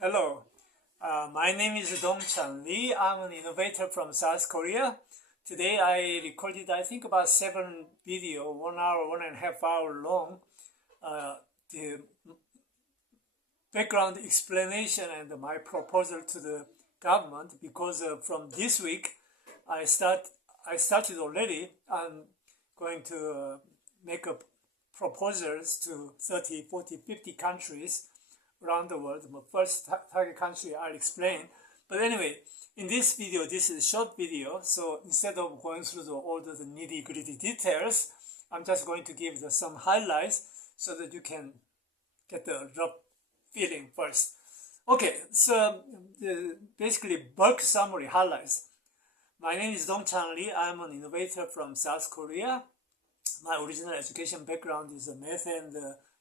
Hello, my name is Dongchan Lee. I'm an innovator from South Korea. Today I recorded, I think, about 7 video, 1 hour, 1.5 hour long, uh, the background explanation and my proposal to the government because from this week I started already. I'm going to make a proposals to 30, 40, 50 countries around the world. The first target country I'll explain. But anyway, in this video, this is a short video, so instead of going through all the nitty-gritty details, I'm just going to give some highlights so that you can get the rough feeling first. Okay, so basically bulk summary highlights. My name is Dongchan Lee. I'm an innovator from South Korea. My original education background is math and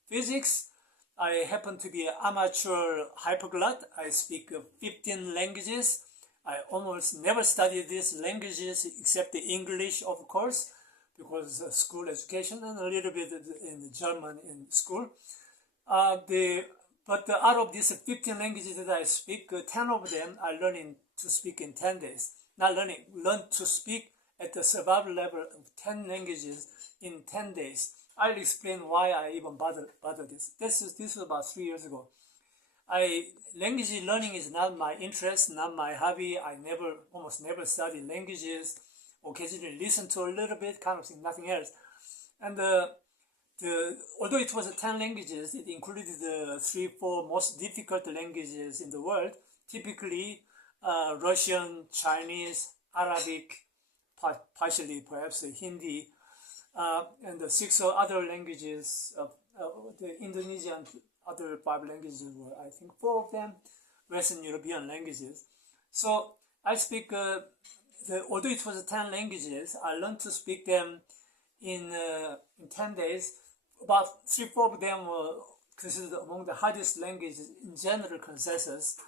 physics. I happen to be an amateur hypoglot. I speak 15 languages. I almost never studied these languages except the English, of course, because school education, and a little bit in German in school. But out of these 15 languages that I speak, 10 of them I learned to speak in 10 days. Not learning, learn to speak at the survival level of 10 languages in 10 days. I'll explain why I even bother this. This was about 3 years ago. Language learning is not my interest, not my hobby. I almost never studied languages. Occasionally listen to a little bit, kind of thing, nothing else. And although it was 10 languages, it included the 3, 4 most difficult languages in the world. Typically, Russian, Chinese, Arabic, partially perhaps Hindi, and the 6 other languages, the Indonesian, other 5 languages were, I think, 4 of them, Western European languages. So I speak, although it was 10 languages, I learned to speak them in 10 days. About 3, 4 of them were considered among the hardest languages in general consensus.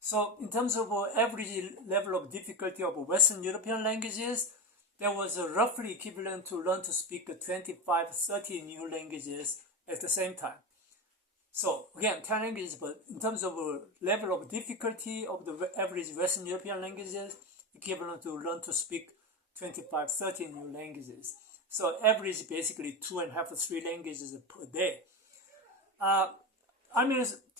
So in terms of average level of difficulty of Western European languages, there was roughly equivalent to learn to speak 25, 30 new languages at the same time. So again, 10 languages, but in terms of level of difficulty of the average Western European languages, equivalent to learn to speak 25, 30 new languages. So average basically 2.5 to 3 languages per day.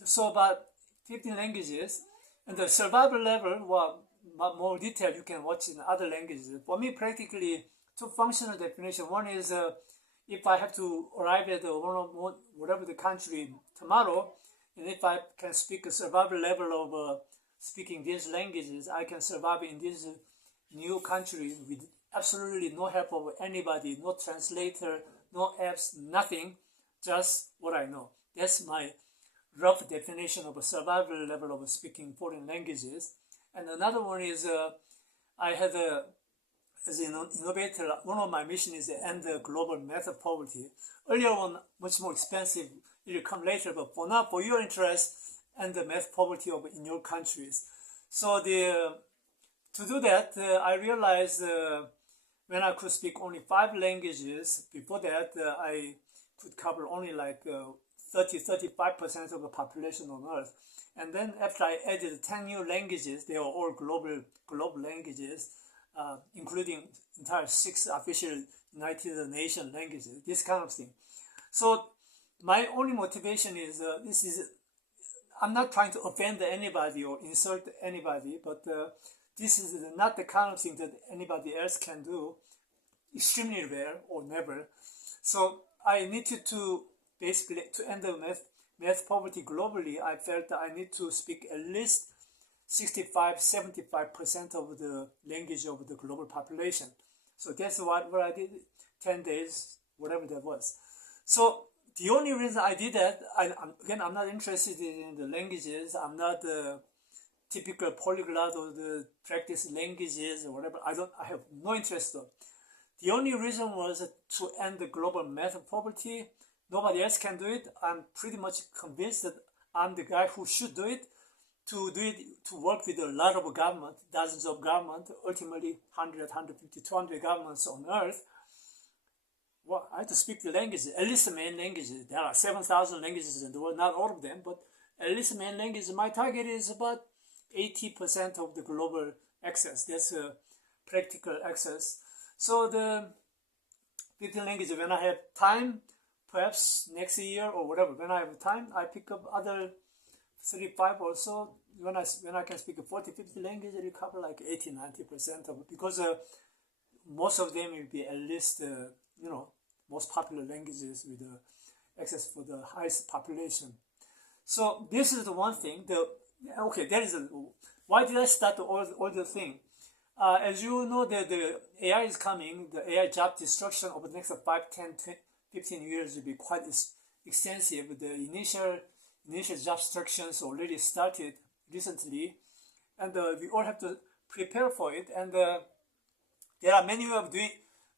So about 15 languages, and the survival level, well, more detail you can watch in other languages. For me, practically, two functional definition. One is if I have to arrive at whatever the country tomorrow, and if I can speak a survival level of speaking these languages, I can survive in this new country with absolutely no help of anybody, no translator, no apps, nothing, just what I know. That's my rough definition of a survival level of speaking foreign languages. And another one is I had as an innovator, one of my missions is to end the global math poverty. Earlier one, much more expensive, it will come later, but for now, for your interest, end the math poverty in your countries. So to do that, I realized when I could speak only 5 languages, before that I could cover only like 30-35% of the population on Earth. And then after I added 10 new languages, they were all global languages, including entire 6 official United Nations languages, this kind of thing. So my only motivation is, I'm not trying to offend anybody or insult anybody, but this is not the kind of thing that anybody else can do, extremely rare or never. So I needed to basically, to end the math poverty globally, I felt that I need to speak at least 65-75% of the language of the global population. So that's what I did, 10 days, whatever that was. So the only reason I did that, I'm not interested in the languages. I'm not the typical polyglot or the practice languages or whatever. I have no interest in. The only reason was to end the global math poverty. Nobody else can do it. I'm pretty much convinced that I'm the guy who should do it. To work with a lot of government, dozens of government, ultimately 100, 150, 200 governments on Earth. Well, I have to speak the languages, at least the main languages. There are 7,000 languages in the world, not all of them, but at least main language. My target is about 80% of the global access. That's practical access. So the 15 language, when I have time, perhaps next year or whatever, when I have time, I pick up other 35 or so. When I can speak 40, 50 language, I cover like 80, 90% of it, because most of them will be at least, most popular languages with access for the highest population. So this is the one thing. Why did I start all the thing? As you know, the AI is coming. The AI job destruction over the next 5, 10, 20, 15 years will be quite extensive. The initial job destructions already started recently, and we all have to prepare for it. And there are many ways of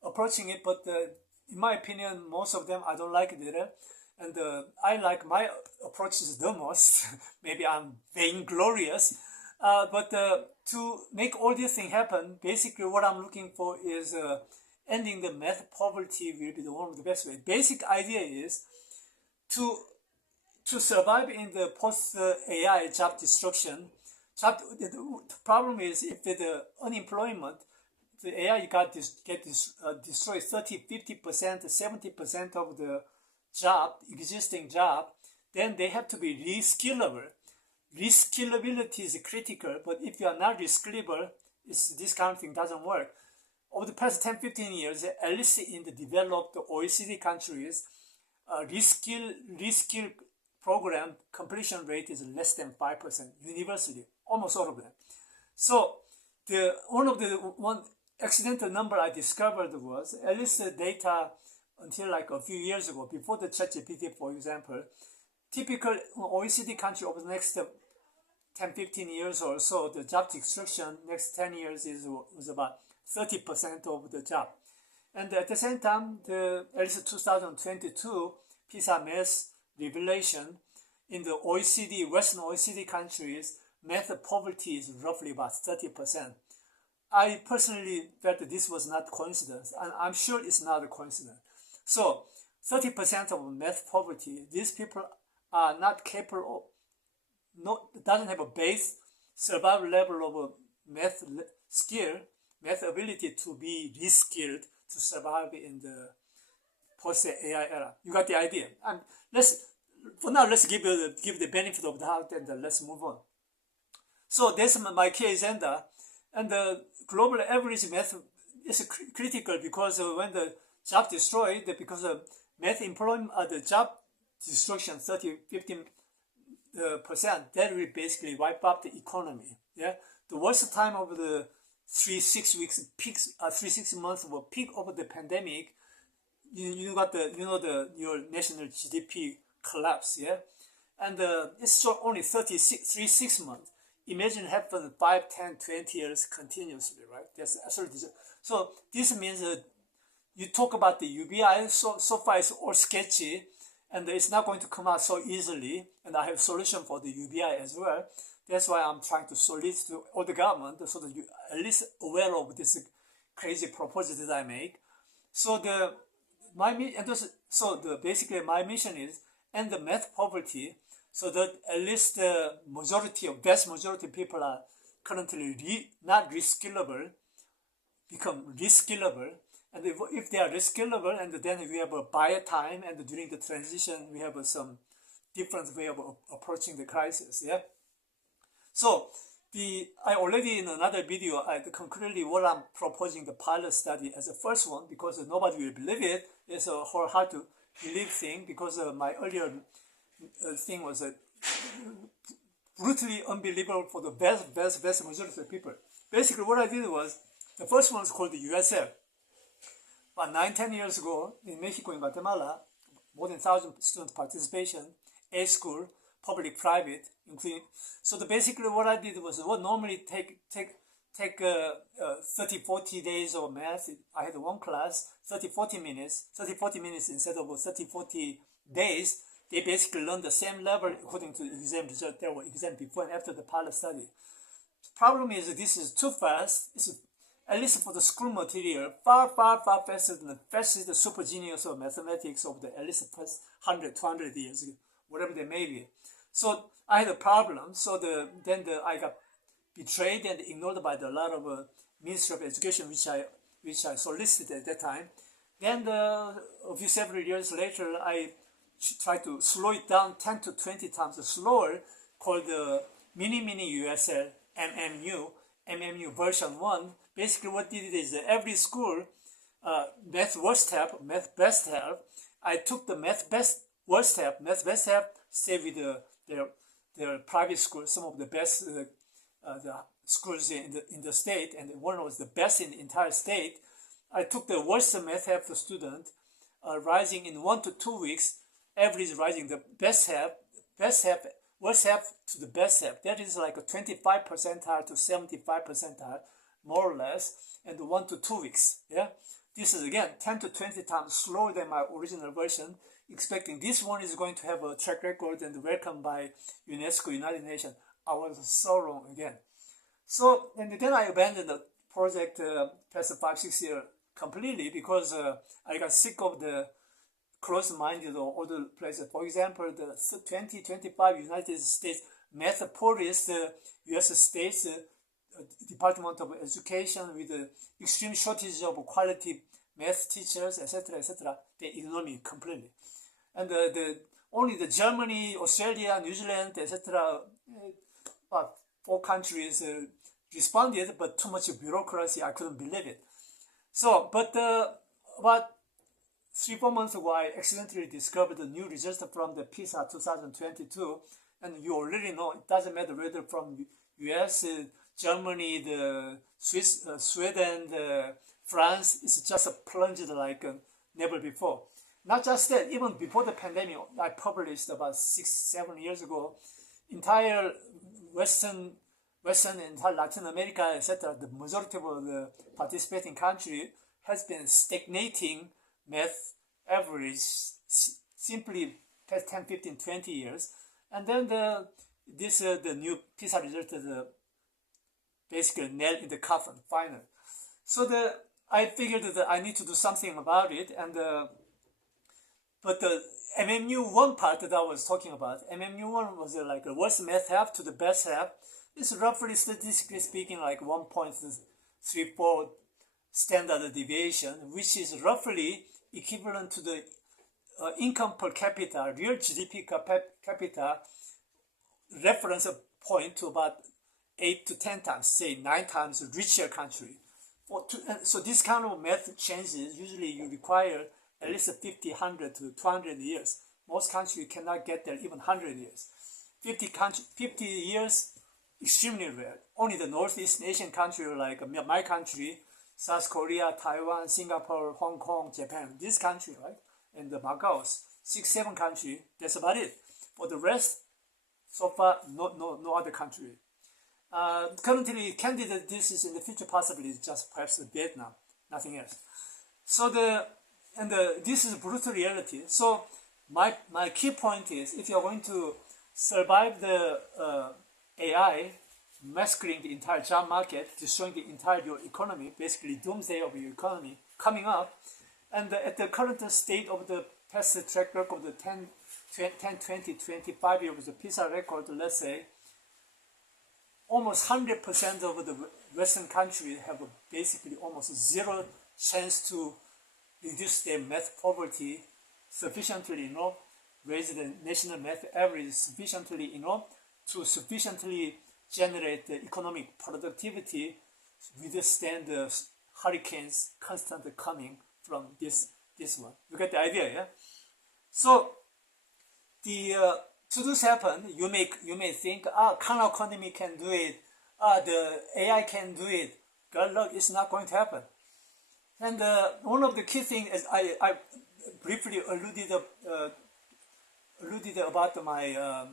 approaching it, but in my opinion, most of them I don't like it. And I like my approaches the most. Maybe I'm vainglorious, but to make all this thing happen, basically what I'm looking for is ending the math poverty will be one of the best ways. Basic idea is to survive in the post-AI job destruction. The problem is if the unemployment, the AI get destroyed 30, 50%, 70% of the existing job, then they have to be reskillable. Reskillability is critical, but if you are not reskillable, this kind of thing doesn't work. Over the past 10, 15 years, at least in the developed OECD countries, reskill program completion rate is less than 5% universally, almost all of them. So one accidental number I discovered was, at least the data until like a few years ago, before the ChatGPT, for example, typical OECD country over the next 10, 15 years or so, the job destruction next 10 years was about 30% of the job. And at the same time, at least 2022 PISA math revelation in the Western OECD countries, math poverty is roughly about 30%. I personally felt that this was not coincidence, and I'm sure it's not a coincidence. So 30% of math poverty, these people are not capable, doesn't have a base survival level of math ability to be reskilled to survive in the post-AI era. You got the idea. And let's give the benefit of the doubt, and let's move on. So that's my key agenda. And the global average math is critical, because when the job destroyed, because of math employment, the job destruction 30, 15%, that will basically wipe up the economy. Yeah, the worst time of the 3-6 months of a peak of the pandemic, you got your national GDP collapse. Yeah, and it's only 3-6 months. Imagine it happen 5, 10, 20 years continuously, right? That's absolutely. So this means that you talk about the UBI, so far it's all sketchy, and it's not going to come out so easily. And I have a solution for the UBI as well. That's why I'm trying to solicit to all the government, so that you at least aware of this crazy proposal that I make. So basically my mission is end the math poverty, so that at least the vast majority of people are currently not reskillable, become reskillable. And if they are reskillable, and then we have a buy time, and during the transition we have some different way of approaching the crisis. Yeah. So I already in another video I concretely what I'm proposing the pilot study as the first one, because nobody will believe it. It's a hard to believe thing, because my earlier thing was brutally unbelievable for the vast majority of people. Basically, what I did was, the first one is called the USL. About 9-10 years ago in Mexico, in Guatemala, more than 1,000 student participation, A school, public, private, including. So basically, what I did was, what normally take 30-40 days of math. I had one class, 30-40 minutes instead of 30-40 days. They basically learn the same level according to the exam result. There were exams before and after the pilot study. The problem is that this is too fast. It's, at least for the school material, far faster than the fastest super genius of mathematics of the at least past 100, 200 years, whatever they may be. So I had a problem. So I got betrayed and ignored by a lot of Ministry of Education, which I solicited at that time. Then several years later, I tried to slow it down 10 to 20 times slower, called the Mini USL MMU version 1. Basically, what did it is that every school, math worst help, math best help. I took the math best help, stay with their private schools, some of the best the schools in the state, and one was the best in the entire state. I took the worst math help student, rising in 1 to 2 weeks, average rising the worst help to the best help. That is like a 25 percentile to 75 percentile, more or less, and 1 to 2 weeks. Yeah, this is again 10 to 20 times slower than my original version, expecting this one is going to have a track record and welcome by UNESCO, United Nations. I was so wrong again. So, and then I abandoned the project past 5-6 years completely because I got sick of the close-minded or other places. For example, the 2025 United States math poorest U.S. states Department of Education with the extreme shortage of quality math teachers, etc., they ignore me completely. And only the Germany, Australia, New Zealand, etc., but 4 countries responded, but too much bureaucracy, I couldn't believe it. So, but about 3-4 months ago, I accidentally discovered the new results from the PISA 2022, and you already know it doesn't matter whether from US, Germany, the Swiss, Sweden, France, it's just plunged like never before. Not just that, even before the pandemic, I published about 6-7 years ago, entire Western and Latin America, etc., the majority of the participating country has been stagnating math average simply past 10, 15, 20 years. And then the new PISA result is basically nail in the coffin, final. So I figured that I need to do something about it, and but the MMU1 part that I was talking about, MMU1 was like a worst math half to the best half. It's roughly, statistically speaking, like 1.34 standard deviation, which is roughly equivalent to the income per capita, real GDP per capita reference point to about 8 to 10 times, say 9 times richer country. So this kind of math changes, usually you require at least 50, 100 to 200 years. Most countries cannot get there even 100 years. 50 years, extremely rare. Only the Northeast Asian country like my country, South Korea, Taiwan, Singapore, Hong Kong, Japan, this country, right? And the Macau, 6-7 countries, that's about it. For the rest, so far, no other country. Currently, candidate this is in the future possibly just perhaps Vietnam, nothing else. So this is brutal reality. So my key point is, if you're going to survive the AI massacring the entire job market, destroying the entire your economy, basically doomsday of your economy coming up, and at the current state of the past track record of the 10, 20, 25 years, the PISA record, let's say, almost 100% of the Western countries have basically almost zero chance to reduce their math poverty sufficiently enough, raise the national math average sufficiently enough to sufficiently generate the economic productivity, withstand the hurricanes constantly coming from this one. You get the idea, yeah? So to this happen, you may think, Khan economy can do it, the AI can do it. God luck, it's not going to happen. And one of the key things is I briefly alluded about my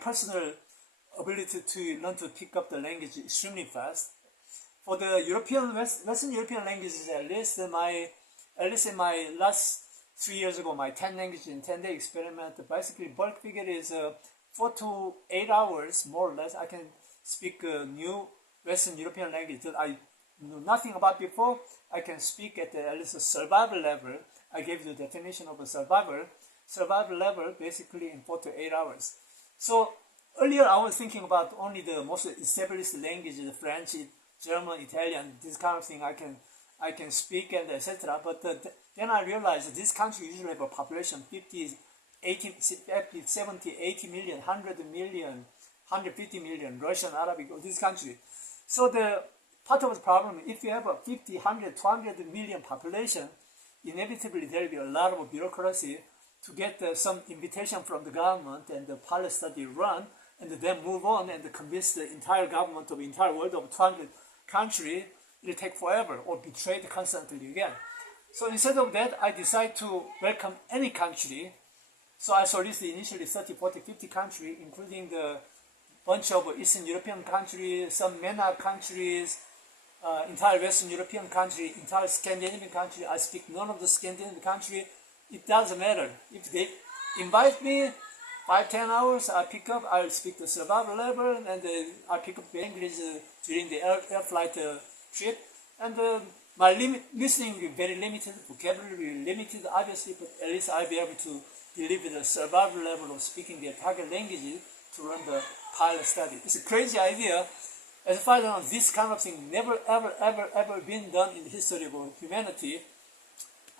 personal ability to learn to pick up the language extremely fast. For the Western European languages, at least in my last 3 years ago, my 10 language in 10-day experiment, basically bulk figure is 4 to 8 hours, more or less. I can speak new Western European language that I knew nothing about before. I can speak at least a survival level. I gave you the definition of a survival level basically in 4 to 8 hours. So earlier I was thinking about only the most established languages, French, German, Italian, this kind of thing I can speak and etc. But then I realized this country usually have a population 50, 80, 70, 80 million, 100 million, 150 million, Russian, Arabic, this country. So the part of the problem, if you have a 50, 100, 200 million population, inevitably there will be a lot of bureaucracy to get some invitation from the government and the pilot study run, and then move on and convince the entire government of the entire world of 200 country. It will take forever or betrayed constantly again. So instead of that, I decided to welcome any country. So I solicited initially 30, 40, 50 countries, including the bunch of Eastern European countries, some MENA countries, entire Western European country, entire Scandinavian country. I speak none of the Scandinavian country. It doesn't matter. If they invite me, 5-10 hours, I pick up, I'll speak the survival level, and I pick up the English during the air flight trip. And my listening will be very limited, vocabulary will be limited, obviously, but at least I'll be able to deliver the survival level of speaking their target languages to run the pilot study. It's a crazy idea. As far as I know, this kind of thing never, ever been done in the history of humanity.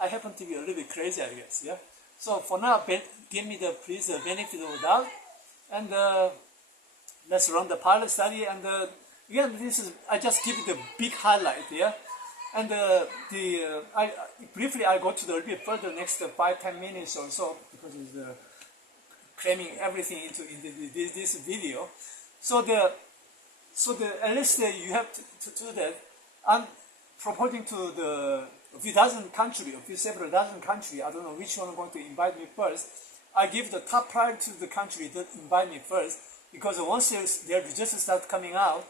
I happen to be a little bit crazy, I guess, yeah? So for now, give me please the benefit of the doubt, and let's run the pilot study. And again, I just give it the big highlight, yeah? And briefly I go to the little bit further next 5-10 minutes or so, because it's cramming everything into this video. So at least you have to do that. I'm proposing to a few several dozen countries. I don't know which one is going to invite me first. I give the top priority to the country that invite me first, because once their results start coming out,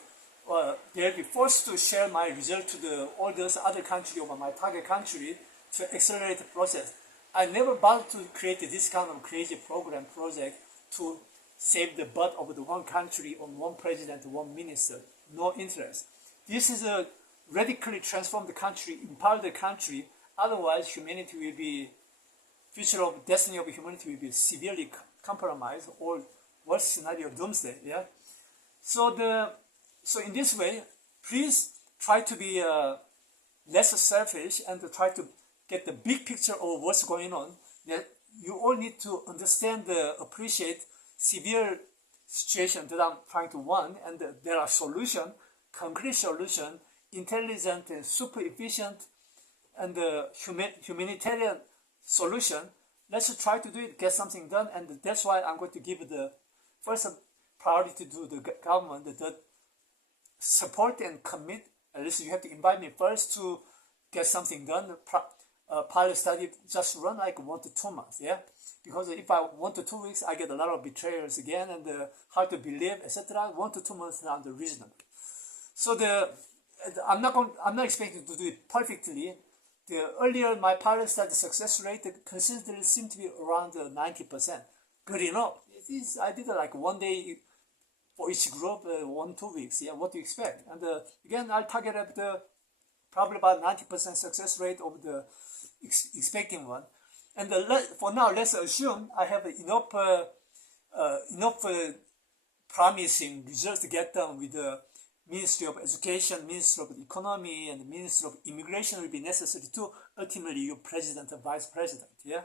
they'll be forced to share my result to all those other countries over my target country to accelerate the process. I never bothered to create this kind of crazy project to save the butt of the one country on one president, one minister. No interest. This is a radically transform the country, empower the country. Otherwise, humanity will be, destiny of humanity will be severely compromised, or worst scenario, doomsday. Yeah. So in this way, please try to be less selfish and to try to get the big picture of what's going on. That you all need to understand, appreciate severe situation that I'm trying to warn, and there are solutions, concrete solutions, intelligent and super efficient and humanitarian solution. Let's try to do it, get something done, and that's why I'm going to give the first priority to the government that support and commit. At least you have to invite me first to get something done. Pilot study just run like 1 to 2 months, yeah. Because if I 1 to 2 weeks, I get a lot of betrayals again and hard to believe, etc. 1 to 2 months is not reasonable. So I'm not expecting to do it perfectly. Earlier my pilot study success rate consistently seemed to be around 90%. Good enough. I did like 1 day for each group, 1-2 weeks. Yeah, what do you expect? And again, I'll target at probably about 90% success rate of the expecting one. And for now, let's assume I have enough promising results to get done with the Ministry of Education, Ministry of Economy, and the Ministry of Immigration will be necessary to ultimately you president and vice president. Yeah.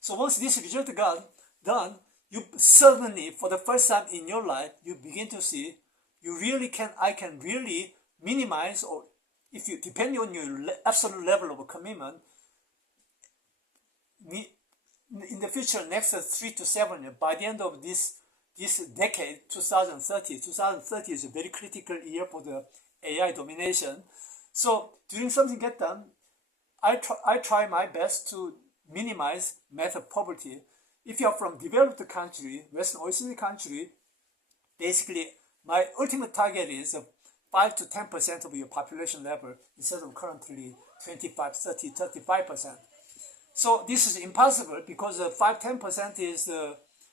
So once this result got done, you suddenly, for the first time in your life, you begin to see I can really minimize, or if you depending on your absolute level of commitment, in the future, next 3 to 7 years, by the end of this decade, 2030 is a very critical year for the AI domination. So during something get done, I try my best to minimize math poverty. If you are from developed country, Western OECD country, basically my ultimate target is 5 to 10% of your population level instead of currently 25, 30, 35%. So this is impossible because 5-10% is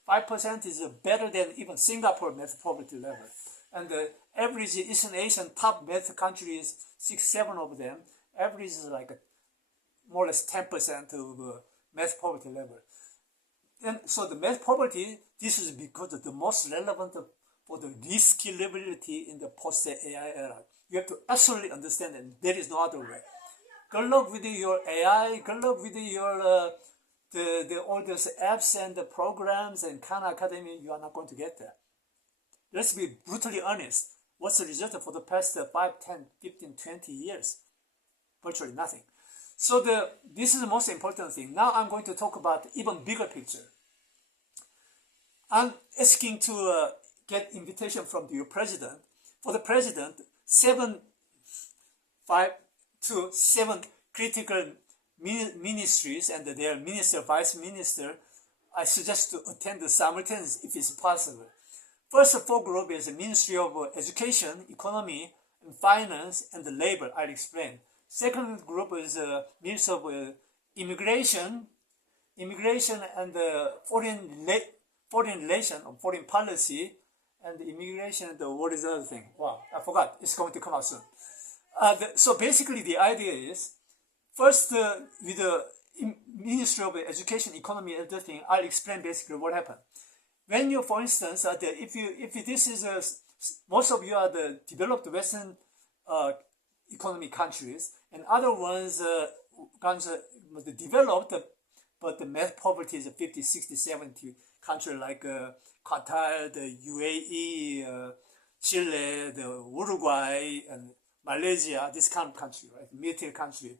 5% is better than even Singapore math poverty level, and the average Eastern Asian top math countries, 6-7 of them, average is like more or less 10% of math poverty level. And so the math poverty, this is because of the most relevant for the rescalability in the post-AI era. You have to absolutely understand it. There is no other way. Good luck with your AI. Good luck with your all those apps and the programs and Khan Academy. You are not going to get there. Let's be brutally honest. What's the result for the past 5, 10, 15, 20 years? Virtually nothing. So this is the most important thing. Now I'm going to talk about even bigger picture. I'm asking to get invitation from your president. For the president, 7 critical ministries and their minister, vice minister, I suggest to attend simultaneously if it's possible. First 4 group is the Ministry of Education, Economy, and Finance, and the Labor. I'll explain. Second group is Ministry of Immigration and Foreign Relation or Foreign Policy, and the Immigration and what is the other thing? Wow, I forgot. It's going to come out soon. So basically the idea is, first with the Ministry of Education, Economy, and everything, I'll explain basically what happened. When you, for instance, if this is most of you are the developed Western economy countries, and other ones developed, but the math poverty is 50, 60, 70 countries like Qatar, the UAE, Chile, the Uruguay, and Malaysia, this kind of country, right? Military country.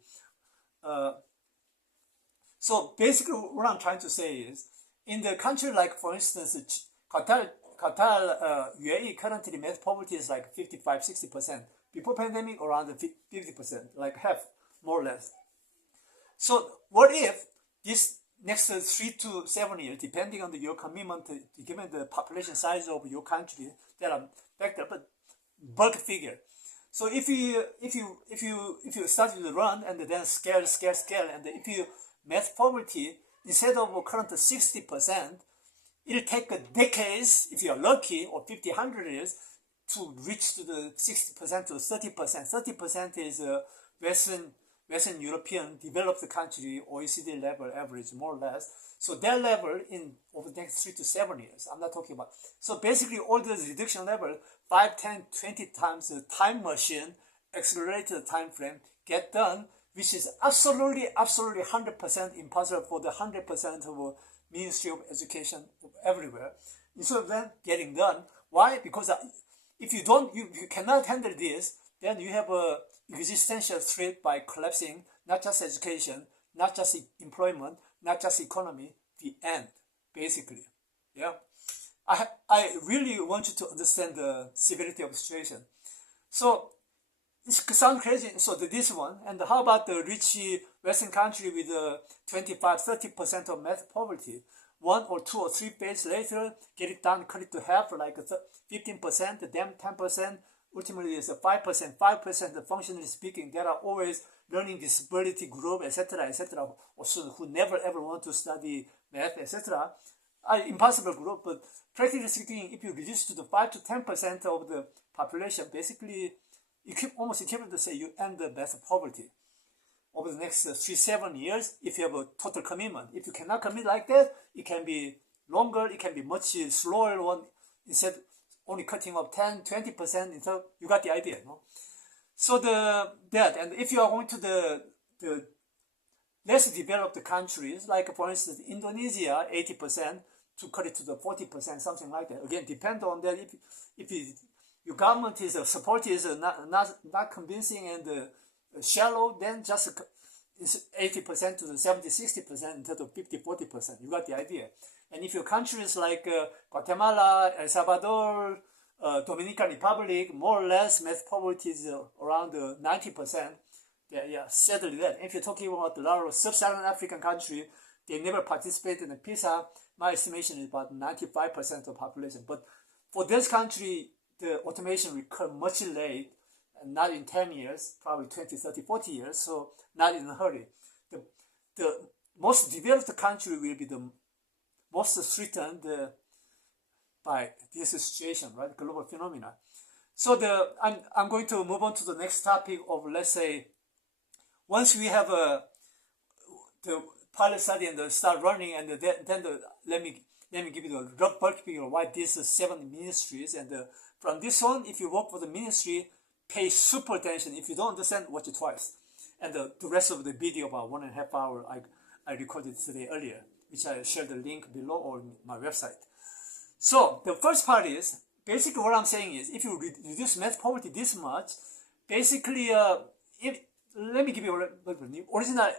So basically what I'm trying to say is, in the country like, for instance, Qatar, UAE, currently math poverty is like 55, 60%. Before pandemic, around 50%, like half, more or less. So what if this next 3 to 7 years, depending on your commitment, given the population size of your country, there are factors, but bulk figure. So if you start with the run and then scale, and if you math poverty, instead of current 60%, it'll take decades, if you're lucky, or 50, 100 years, to reach to the 60% to 30%. 30% is Western European developed country, OECD level average, more or less. So that level in over the next 3 to 7 years, I'm not talking about. So basically all the reduction level, 5, 10, 20 times the time machine, accelerated time frame, get done, which is absolutely 100% impossible for the 100% of Ministry of Education everywhere. Instead of that getting done, why? Because if you cannot handle this, then you have a existential threat by collapsing not just education, not just employment, not just economy, the end, basically. Yeah, I really want you to understand the severity of the situation. So it sounds crazy. So this one, and how about the rich Western country with 25-30% of math poverty? 1 or 2 or 3 days later, get it done, cut it to half, like 15%, then 10%, ultimately it's 5%. 5%, functionally speaking, there are always learning disability group, etc., or students who never ever want to study math, etc. Impossible group, but practically speaking, if you reduce to the 5 to 10% of the population, basically, you keep almost equivalent to say you end the math poverty over the next 3-7 years if you have a total commitment. If you cannot commit like that, it can be longer, it can be much slower one, instead only cutting off 10-20%, so you got the idea, no? So and if you are going to the less developed countries, like for instance Indonesia, 80%, to cut it to the 40%, something like that. Again, depend on that. If your government is support is not convincing and shallow, then just 80% to the 70-60% instead of 50-40%. You got the idea. And if your countries like Guatemala, El Salvador, Dominican Republic, more or less math poverty is around 90%. Yeah, sadly that. If you're talking about a lot of sub-Saharan African country, they never participated in PISA. My estimation is about 95% of population. But for this country, the automation will come much late, and not in 10 years, probably 20, 30, 40 years, so not in a hurry. The most developed country will be the most threatened by this situation, right? Global phenomena. So I'm going to move on to the next topic of, let's say, once we have pilot study and start running, and let me give you the rough bulk figure why these 7 ministries. And from this one, if you work for the ministry, pay super attention. If you don't understand, watch it twice. And the rest of the video, about 1.5 hours, I recorded today earlier, which I shared the link below or my website. So the first part is, basically what I'm saying is, if you reduce math poverty this much, basically, let me give you the original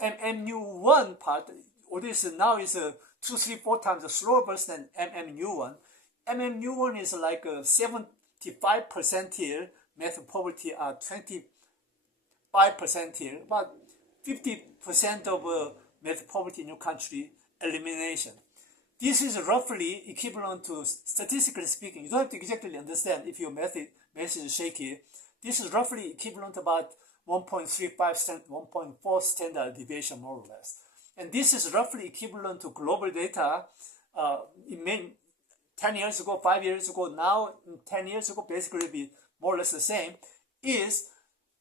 MMU1 part. Or this now is 2, 3, 4 times the slower burst than MMU1. MMU1 is like a 75 percentile, math poverty are 25 percentile, about 50% of math poverty in your country elimination. This is roughly equivalent to, statistically speaking, you don't have to exactly understand if your math is shaky. This is roughly equivalent to about 1.4 standard deviation, more or less. And this is roughly equivalent to global data. In 10 years ago, 5 years ago, now 10 years ago, basically be more or less the same, is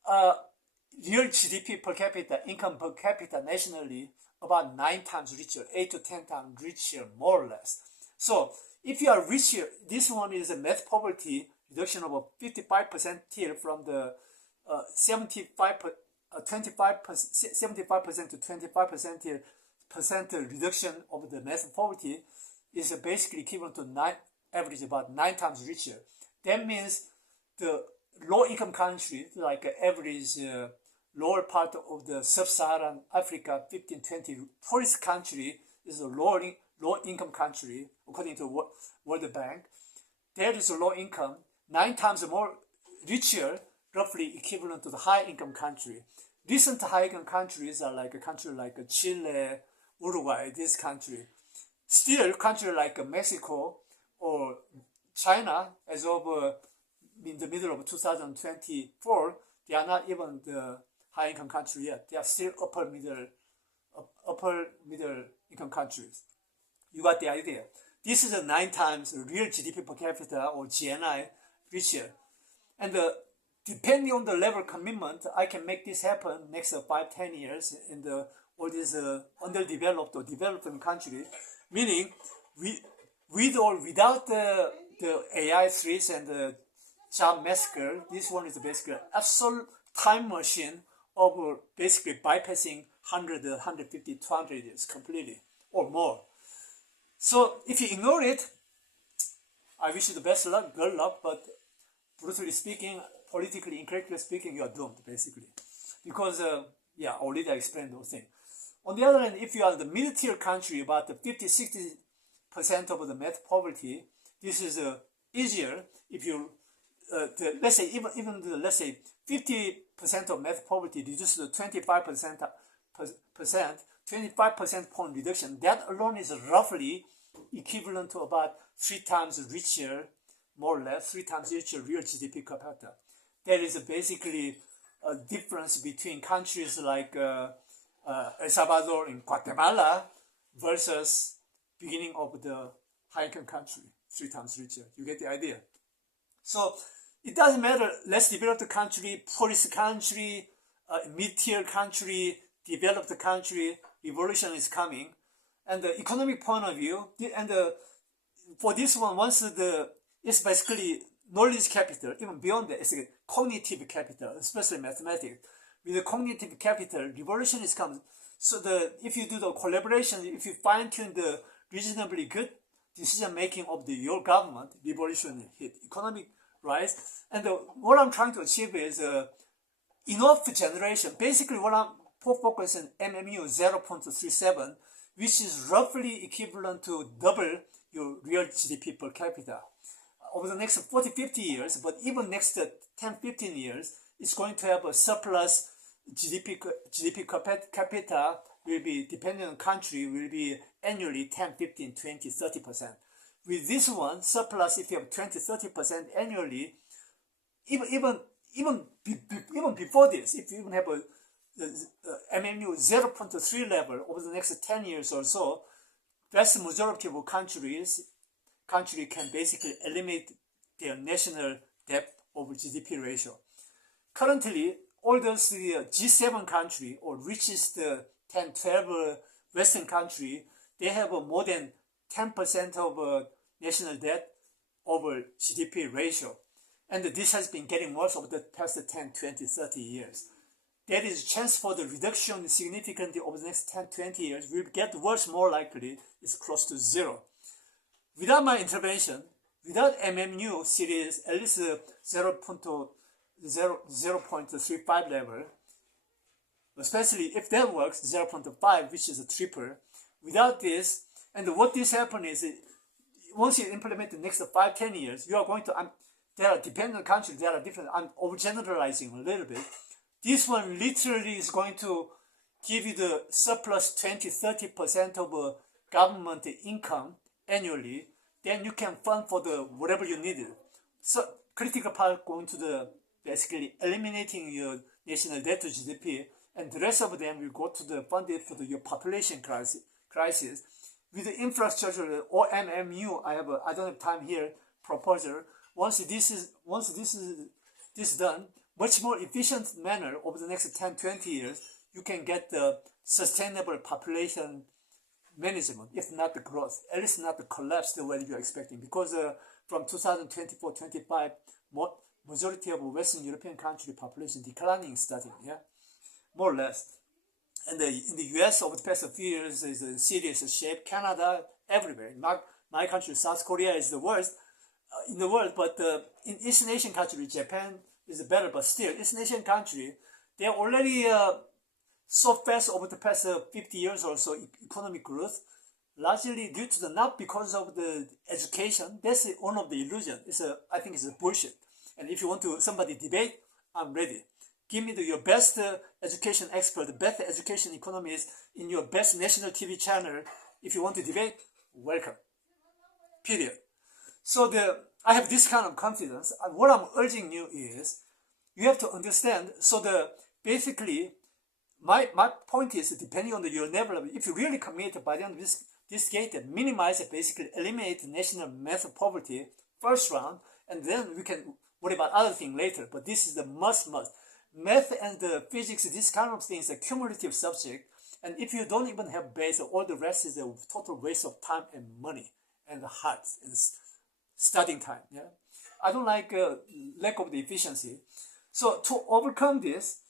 real GDP per capita, income per capita nationally, about 9 times richer, 8 to 10 times richer, more or less. So if you are richer, this one is a math poverty reduction of 55% here from the 75% to 25% here, percent reduction of the math poverty is basically equivalent to average about 9 times richer. That means the low-income country, like average lower part of the sub-Saharan Africa, 15, 20 poorest country is a low-income country, according to World Bank. There is a low income, 9 times more richer, roughly equivalent to the high-income country. Recent high-income countries are like a country like Chile, Uruguay, this country. Still, country like Mexico or China, as of in the middle of 2024, they are not even the high-income country yet. They are still upper middle income countries. You got the idea. This is a 9 times real GDP per capita or GNI richer. And depending on the level of commitment, I can make this happen next 5-10 years in all these underdeveloped or developing countries. Meaning, with or without the AI threats and the job massacre, this one is basically an absolute time machine of basically bypassing 100, 150, 200 years completely or more. So if you ignore it, I wish you the best luck, good luck, but brutally speaking, politically incorrectly speaking, you are doomed basically. Because, already I explained those things. On the other hand, if you are the mid-tier country, about 50-60% of the math poverty, this is easier if you, let's say, even let's say 50% of math poverty reduced to 25%, 25% point reduction. That alone is roughly equivalent to about 3 times richer, more or less, 3 times richer real GDP per capita. There is basically a difference between countries like El Salvador and Guatemala versus beginning of the high-income country, 3 times richer. You get the idea? So it doesn't matter, less developed country, poorest country, mid-tier country, developed country, revolution is coming. And the economic point of view, and for this one, it's basically knowledge capital, even beyond that, it's a cognitive capital, especially mathematics. With the cognitive capital, revolution is coming. So if you do the collaboration, if you fine-tune the reasonably good decision-making of your government, revolution hit, economic rise. And what I'm trying to achieve is enough generation. Basically, what I'm focusing on MMU 0.37, which is roughly equivalent to double your real GDP per capita. Over the next 40-50 years, but even next 10-15 years, it's going to have a surplus GDP per capita will be, depending on country, will be annually 10, 15, 20, 30%. With this one, surplus, if you have 20, 30% annually, even before this, if you even have a MMU 0.3 level over the next 10 years or so, vast majority of country can basically eliminate their national debt over GDP ratio. Currently, all those G7 country or richest 10, 12 Western country, they have more than 10% of national debt over GDP ratio. And this has been getting worse over the past 10, 20, 30 years. There is a chance for the reduction significantly over the next 10, 20 years. Will get worse more likely. It's close to zero. Without my intervention, without MMU series at least 0.35 level, especially if that works, 0.5, which is a triple. Without this, and what this happens is, once you implement the next 5, 10 years, you are going to, there are dependent countries, there are different, I'm overgeneralizing a little bit. This one literally is going to give you the surplus 20, 30% of government income annually. Then you can fund for the whatever you needed. So critical part going to the basically eliminating your national debt to GDP, and the rest of them will go to the funded for your population crisis. With the infrastructure or MMU, I don't have time here, proposal. Once this is done, much more efficient manner over the next 10, 20 years, you can get the sustainable population management, if not the growth, at least not the collapse the way you're expecting. Because from 2024-25, majority of Western European country population declining starting, yeah, more or less. And in the US over the past few years is a serious shape. Canada, everywhere. My country, South Korea, is the worst in the world. But in Eastern Asian country, Japan is better. But still, Eastern Asian country, they're already so fast over the past 50 years or so economic growth, largely due to not because of the education. That's one of the illusion. I think it's a bullshit. And if you want to somebody debate, I'm ready. Give me your best education expert, the best education economist in your best national TV channel. If you want to debate, welcome. Period. So I have this kind of confidence. And what I'm urging you is, you have to understand. So basically, my point is, depending on your level, if you really commit by the end of this gate, minimize it, basically eliminate national math poverty first round, and then we can worry about other things later. But this is the must. Math and physics, this kind of thing is a cumulative subject, and if you don't even have base, all the rest is a total waste of time and money and heart and studying time. Yeah, I don't like lack of the efficiency. So to overcome this,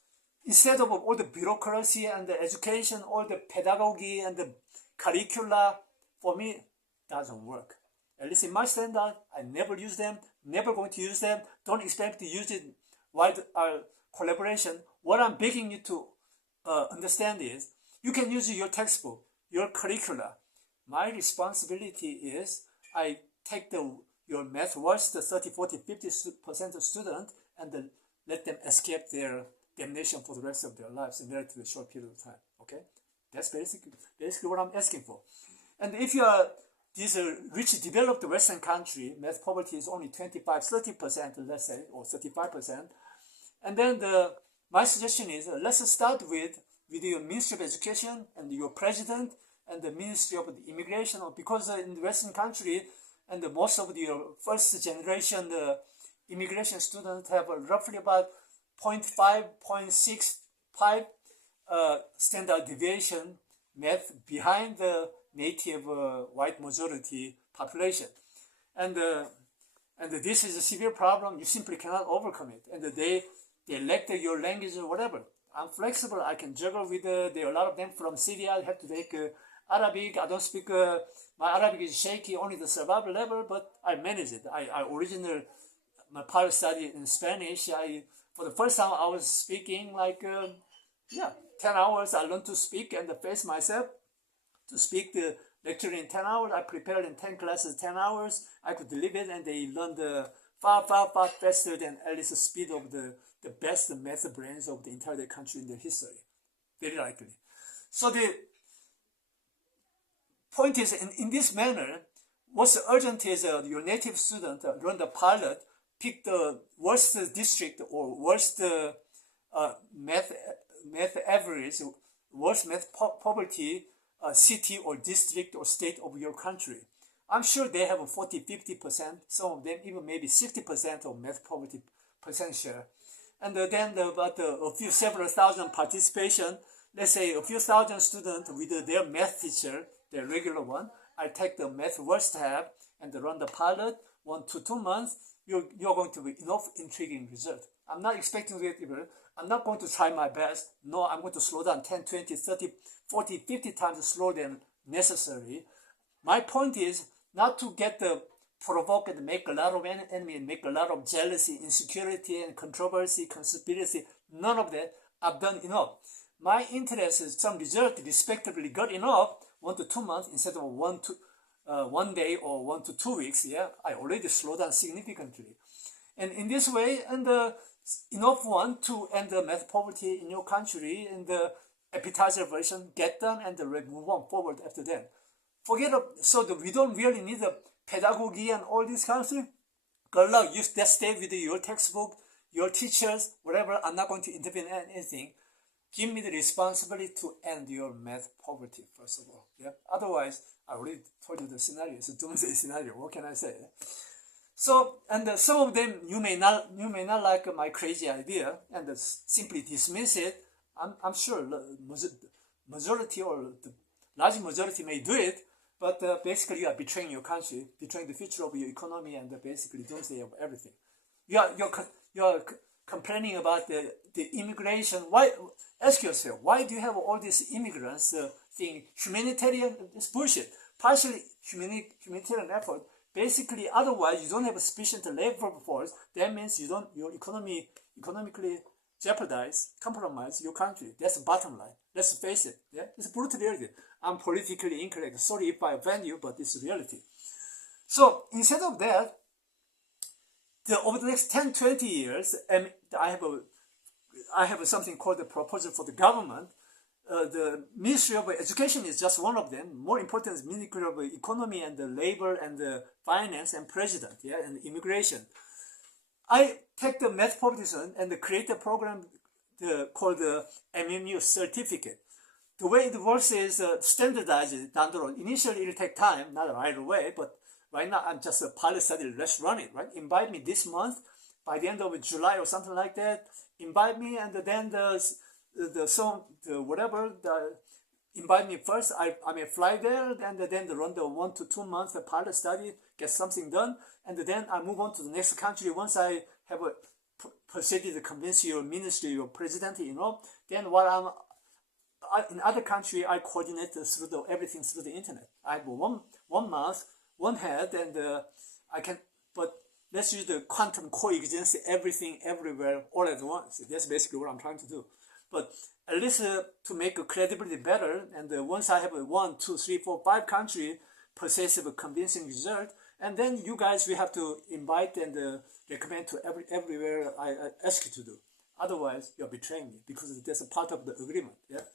instead of all the bureaucracy and the education, all the pedagogy and the curricula, for me, doesn't work. At least in my standard, I never use them, never going to use them. Don't expect to use it while collaboration. What I'm begging you to understand is, you can use your textbook, your curricula. My responsibility is, I take your math worst, the 30, 40, 50% of students, and let them escape their damnation for the rest of their lives in a relatively short period of time. Okay, that's basically what I'm asking for. And if you are this rich developed Western country, math poverty is only 25, 30%, let's say, or 35%. And then my suggestion is, let's start with your Ministry of Education and your President and the Ministry of the Immigration, because in the Western country, and most of your first generation immigration students have roughly about 0.5, 0.65 standard deviation math behind the native white majority population. And this is a severe problem. You simply cannot overcome it. And they elect your language or whatever. I'm flexible. I can juggle with there are a lot of them from Syria. I have to take Arabic. I don't speak, my Arabic is shaky, only the survival level, but I manage it. My part study in Spanish. For the first time, I was speaking 10 hours. I learned to speak and face myself to speak the lecture in 10 hours. I prepared in 10 classes, 10 hours. I could deliver it, and they learned far faster than at least the speed of the best math brains of the entire country in their history. Very likely. So the point is, in this manner, what's urgent is your native student run the pilot, pick the worst district or worst math average, worst math poverty city or district or state of your country. I'm sure they have a 40, 50%, some of them even maybe 60% of math poverty percent share. And then about several thousand participation, let's say a few thousand students with their math teacher, their regular one. I take the math worst tab and run the pilot 1 to 2 months. You're going to be enough intriguing result. I'm not expecting to get even. I'm not going to try my best. No, I'm going to slow down 10, 20, 30, 40, 50 times slower than necessary. My point is not to get the provoke and make a lot of enemy and make a lot of jealousy, insecurity, and controversy, conspiracy. None of that. I've done enough. My interest is some result respectively good enough, 1 to 2 months instead of 1 day or 1 to 2 weeks. Yeah, I already slowed down significantly. And in this way, and enough one to end the math poverty in your country, and the appetizer version get done and move on forward after that. We don't really need the pedagogy and all these kinds of things. Good luck. You stay with your textbook, your teachers, whatever. I'm not going to intervene in anything. Give me the responsibility to end your math poverty, first of all. Yeah. Otherwise, I already told you the scenario. It's a doomsday scenario. What can I say? So, and some of them you may not like my crazy idea and simply dismiss it. I'm sure the majority or the large majority may do it, but basically you are betraying your country, betraying the future of your economy, and basically doomsday of everything. You're complaining about the immigration. Why? Ask yourself, why do you have all these immigrants thing? Humanitarian, it's bullshit. Partially humanitarian effort. Basically, otherwise you don't have a sufficient labor force. That means your economically jeopardize, compromise your country. That's the bottom line. Let's face it. Yeah, it's brutal reality. I'm politically incorrect. Sorry if I offend you, but it's reality. So instead of that, over the next 10, 20 years, and I have something called the proposal for the government. The Ministry of Education is just one of them. More important is Ministry of Economy and the Labor and the Finance and President, yeah, and Immigration. I take the math population and create a program called the MMU certificate. The way it works is standardized down the road. Initially, it'll take time, not right away, but right now I'm just a pilot study. Let's run it, right? Invite me this month, by the end of July or something like that. Invite me, and then invite me first. I may fly there, and then run the 1 to 2 months pilot study, get something done, and then I move on to the next country. Once I have proceeded to convince your ministry, your president, then while in other country, I coordinate everything through the internet. I have one mouth, one head, and I can. But let's use the quantum coexistence, everything, everywhere, all at once. That's basically what I'm trying to do. But at least to make credibility better, and once I have 1, 2, 3, 4, 5 country possess a convincing result, and then you guys will have to invite and recommend to everywhere I ask you to do. Otherwise, you're betraying me, because that's a part of the agreement. Yeah.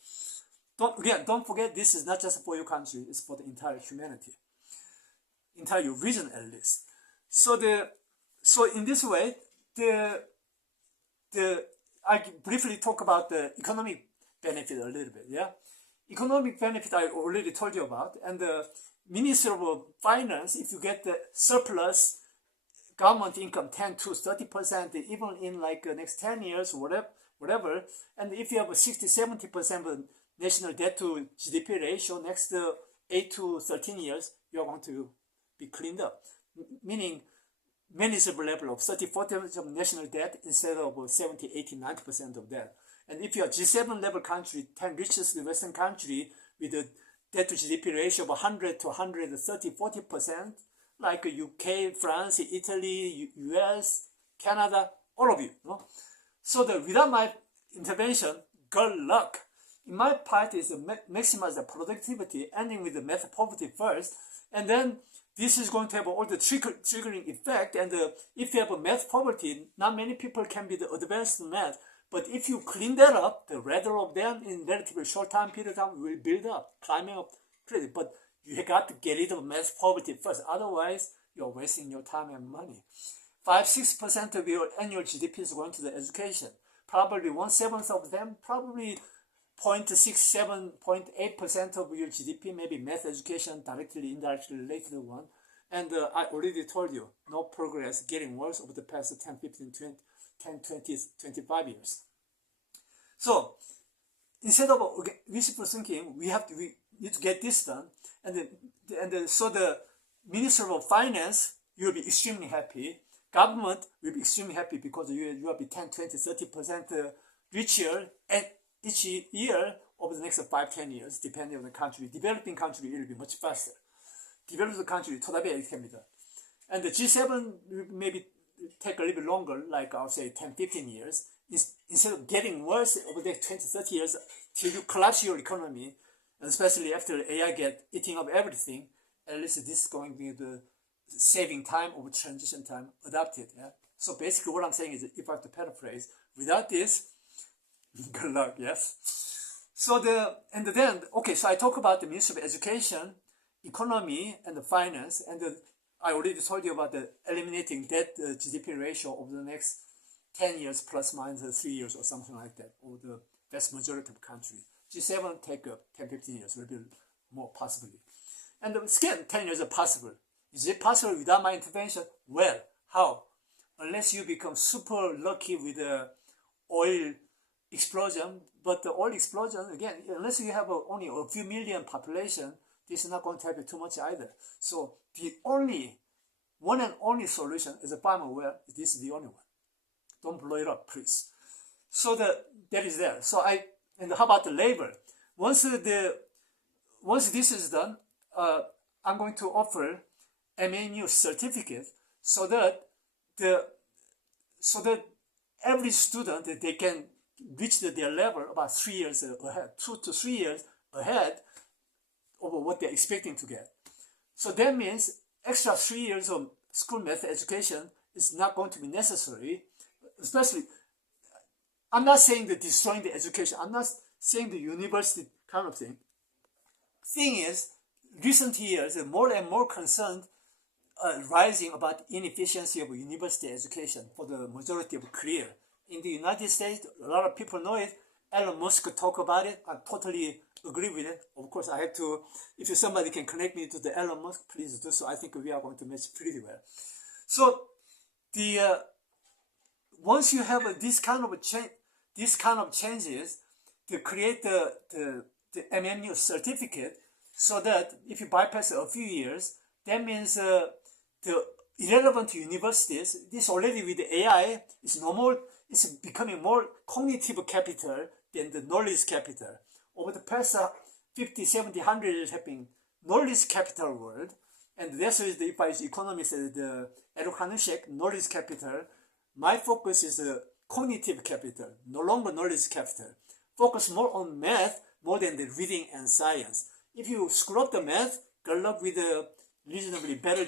Don't forget, this is not just for your country; it's for the entire humanity, entire region at least. So in this way, I briefly talk about the economic benefit a little bit. Yeah, economic benefit I already told you about, and the Ministry of Finance, if you get the surplus government income 10 to 30%, even in like the next 10 years, whatever, and if you have a 60-70% of national debt to GDP ratio next 8 to 13 years, you're going to be cleaned up, meaning manageable level of 30-40% of national debt instead of 70, 80, 90% of debt. And if you're a G7 level country, 10 richest Western country with a debt to GDP ratio of 100 to 130, 40%, like UK, France, Italy, US, Canada, all of you. So without my intervention, good luck. In my part is to maximize the productivity, ending with the math poverty first, and then this is going to have all the triggering effect. And if you have a math poverty, not many people can be the advanced math. But if you clean that up, the rather of them in relatively short time period of time will build up, climbing up credit. But you got to get rid of math poverty first. Otherwise, you're wasting your time and money. 5-6% of your annual GDP is going to the education. Probably 1/7 of them, probably 0.67, 0.8% of your GDP, maybe math education, directly, indirectly related one. And I already told you, no progress, getting worse over the past 10, 15, 20, 10, 20, 25 years. So, instead of wishful thinking, we need to get this done, so the Minister of Finance, you will be extremely happy. Government will be extremely happy because you will be 10, 20, 30% richer and each year over the next 5-10 years, depending on the country. Developing country will be much faster. Developed country 토다베 됩니다. And the G7 will maybe take a little bit longer, like I'll say 10-15 years, instead of getting worse over the next 20-30 years till you collapse your economy, and especially after AI get eating up everything. At least this is going to be the saving time or transition time adapted. Yeah? So basically what I'm saying is, if I have to paraphrase, without this, good luck, yes? So so I talk about the Ministry of Education, Economy, and the Finance, and I already told you about the eliminating debt GDP ratio over the next 10 years plus minus 3 years or something like that, or the vast majority of country. G7 take 10-15 years, a little bit more possibly. And again, 10 years are possible. Is it possible without my intervention? Well, how? Unless you become super lucky with the oil explosion, but the oil explosion, again, unless you have only a few million population, this is not going to help you too much either. So the one and only solution, as a farmer aware, this is the only one. Don't blow it up, please. So that is there. And how about the labor? Once this is done, I'm going to offer MNU certificate so that every student, they can reach their level about 3 years ahead, 2 to 3 years ahead over what they're expecting to get. So that means extra 3 years of school math education is not going to be necessary. Especially, I'm not saying that destroying the education, I'm not saying the university kind of thing. Thing is, recent years, more and more concerned rising about inefficiency of university education for the majority of career. In the United States, a lot of people know it. Elon Musk talk about it. I totally agree with it. Of course, I have to, if somebody can connect me to the Elon Musk, please do so. I think we are going to match pretty well. So once you have this kind of changes, to create the MMU certificate, so that if you bypass a few years, that means the irrelevant universities, this already with the AI, is no more, it's becoming more cognitive capital than the knowledge capital. Over the past 50, 70, 100 years have been knowledge capital world, and this is if I use economists, the Eric Hanushek, knowledge capital. My focus is cognitive capital, no longer knowledge capital. Focus more on math more than the reading and science. If you screw up the math, good luck with a reasonably better,